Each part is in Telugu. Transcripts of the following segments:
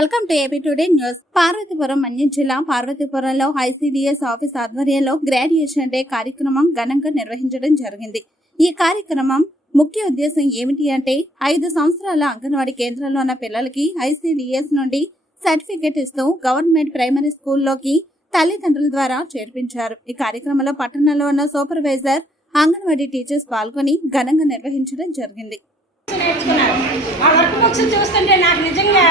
Welcome to AP today news. Parvathipuram Manyam జిల్లా పార్వతీపురంలో ఐసీడీఎస్ ఆఫీస్ ఆధ్వర్యంలో గ్రాడ్యుయేషన్ డే కార్యక్రమం ఘనంగా నిర్వహించడం జరిగింది. ఈ కార్యక్రమం ముఖ్య ఉద్దేశం ఏమిటి అంటే ఐదు సంవత్సరాల అంగన్వాడీ కేంద్రంలో ఉన్న పిల్లలకి ఐసీడీఎస్ నుండి సర్టిఫికేట్ ఇస్తూ గవర్నమెంట్ ప్రైమరీ స్కూల్లోకి తల్లిదండ్రుల ద్వారా చేర్పించారు. ఈ కార్యక్రమంలో పట్టణంలో ఉన్న సూపర్వైజర్ అంగన్వాడీ టీచర్స్ పాల్గొని ఘనంగా నిర్వహించడం జరిగింది. ఆ వర్క్ బుక్స్ చూస్తుంటే నాకు నిజంగా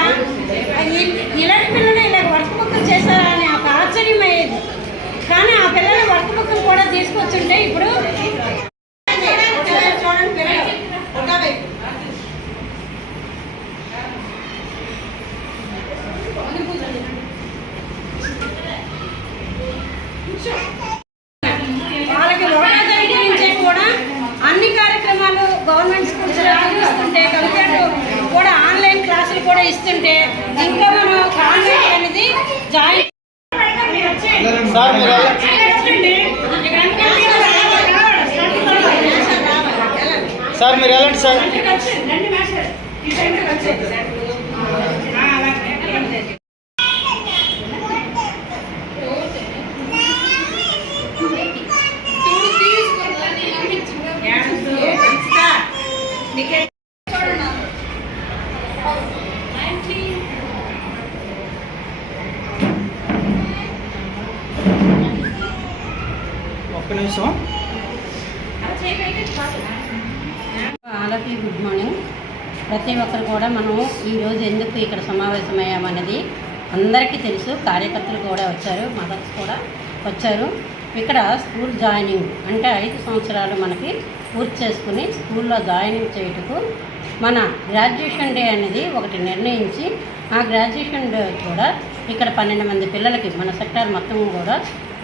ఇలాంటి పిల్లలు ఇలా వర్క్ బుక్ చేశారా అని ఒక ఆశ్చర్యం అయ్యేది కానీ ఆ పిల్లలు వర్క్ బుక్ కూడా తీసుకొచ్చుంటే ఇప్పుడు చూడండి పిల్లలు ఒకటో వైపు. వాళ్ళకి ఒకటో తరగతి నుంచే కూడా అన్ని కార్యక్రమాలు గవర్నమెంట్ స్కూల్స్లో ఇస్తుంటే కంప్యూటర్ కూడా ఆన్లైన్ క్లాసులు కూడా ఇస్తుంటే ఇంకా మనం కాన్వెంట్ అనేది జాయిన్ సార్ మీరు వెళ్ళండి. సార్ వెళ్ళండి సార్ ఒక్క నిమిషం. వాళ్ళకి గుడ్ మార్నింగ్. ప్రతి ఒక్కరు కూడా మనం ఈరోజు ఎందుకు ఇక్కడ సమావేశమయ్యామన్నది అందరికీ తెలుసు. కార్యకర్తలు కూడా వచ్చారు మదర్స్ కూడా వచ్చారు. ఇక్కడ స్కూల్ జాయినింగ్ అంటే ఐదు సంవత్సరాలు మనకి పూర్తి చేసుకుని స్కూల్లో జాయినింగ్ చేయుటకు మన గ్రాడ్యుయేషన్ డే అనేది ఒకటి నిర్ణయించి ఆ గ్రాడ్యుయేషన్ డే కూడా ఇక్కడ పన్నెండు మంది పిల్లలకి మన సెక్టార్ మొత్తం కూడా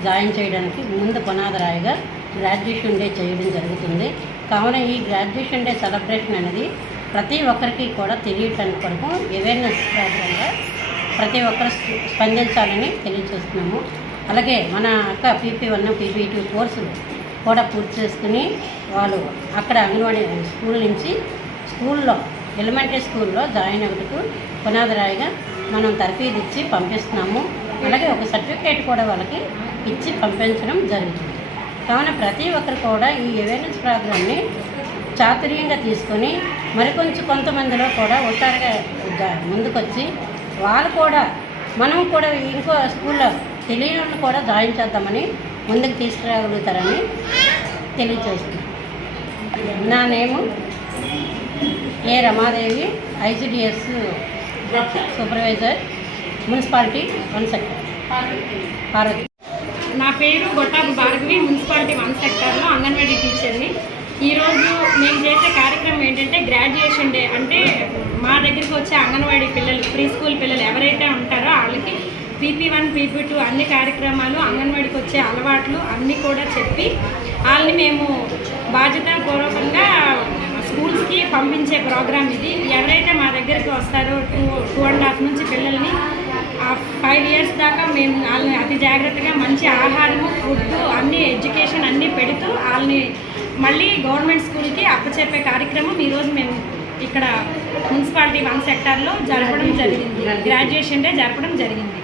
జాయిన్ చేయడానికి ముందు పునాదిరాయిగా గ్రాడ్యుయేషన్ డే చేయడం జరుగుతుంది. కావున ఈ గ్రాడ్యుయేషన్ డే సెలబ్రేషన్ అనేది ప్రతి ఒక్కరికి కూడా తెలియటానికి కొరకు అవేర్నెస్ ప్రోగ్రామ్గా ప్రతి ఒక్కరు స్పందించాలని తెలియజేస్తున్నాము. అలాగే మన అక్క పీపీ వన్ పీపీ టూ కోర్సులు కూడా పూర్తి చేసుకుని వాళ్ళు అక్కడ అంగన్వాడీ స్కూల్ నుంచి స్కూల్లో ఎలిమెంటరీ స్కూల్లో జాయిన్ అవ్వటకు పునాదిరాయిగా మనం తరఫీదు ఇచ్చి పంపిస్తున్నాము. అలాగే ఒక సర్టిఫికేట్ కూడా వాళ్ళకి ఇచ్చి పంపించడం జరుగుతుంది. కావున ప్రతి ఒక్కరు కూడా ఈ అవేర్నెస్ ప్రోగ్రామ్ని చాతుర్యంగా తీసుకొని మరికొంచెం కొంతమందిలో కూడా ఒట్టారుగా ముందుకొచ్చి వాళ్ళు కూడా మనం కూడా ఇంకో స్కూల్లో తెలియని వాళ్ళు కూడా జాయిన్ చేద్దామని ముందుకు తీసుకురాగలుగుతారని తెలియజేస్తున్నాను నా name A Ramadevi ICDS supervisor municipality one sector. Parvathi. నా పేరు గొట్టాకు భార్గవి మున్సిపాలిటీ వన్ సెక్టార్లో అంగన్వాడీ టీచర్ని. ఈరోజు మేము చేసే కార్యక్రమం ఏంటంటే గ్రాడ్యుయేషన్ డే. అంటే మా దగ్గరికి వచ్చే అంగన్వాడీ పిల్లలు ప్రీ స్కూల్ పిల్లలు ఎవరైతే ఉంటారో వాళ్ళకి పీపీ వన్ పీపీ టూ అన్ని కార్యక్రమాలు అంగన్వాడికి వచ్చే అలవాట్లు అన్నీ కూడా చెప్పి వాళ్ళని మేము బాధ్యతాపూర్వకంగా స్కూల్స్కి ప్రోగ్రామ్ ఇది. ఎవరైతే మా దగ్గరికి వస్తారో టూ టూ అండ్ హాఫ్ నుంచి పిల్లల్ని ఫైవ్ ఇయర్స్ దాకా మేము వాళ్ళని అతి జాగ్రత్తగా మంచి ఆహారము ఫుడ్ అన్ని ఎడ్యుకేషన్ అన్నీ పెడుతూ వాళ్ళని మళ్ళీ గవర్నమెంట్ స్కూల్కి అప్పచెప్పే కార్యక్రమం ఈరోజు మేము ఇక్కడ మున్సిపాలిటీ వన్ సెక్టార్లో జరపడం జరిగింది. గ్రాడ్యుయేషన్ డే జరపడం జరిగింది.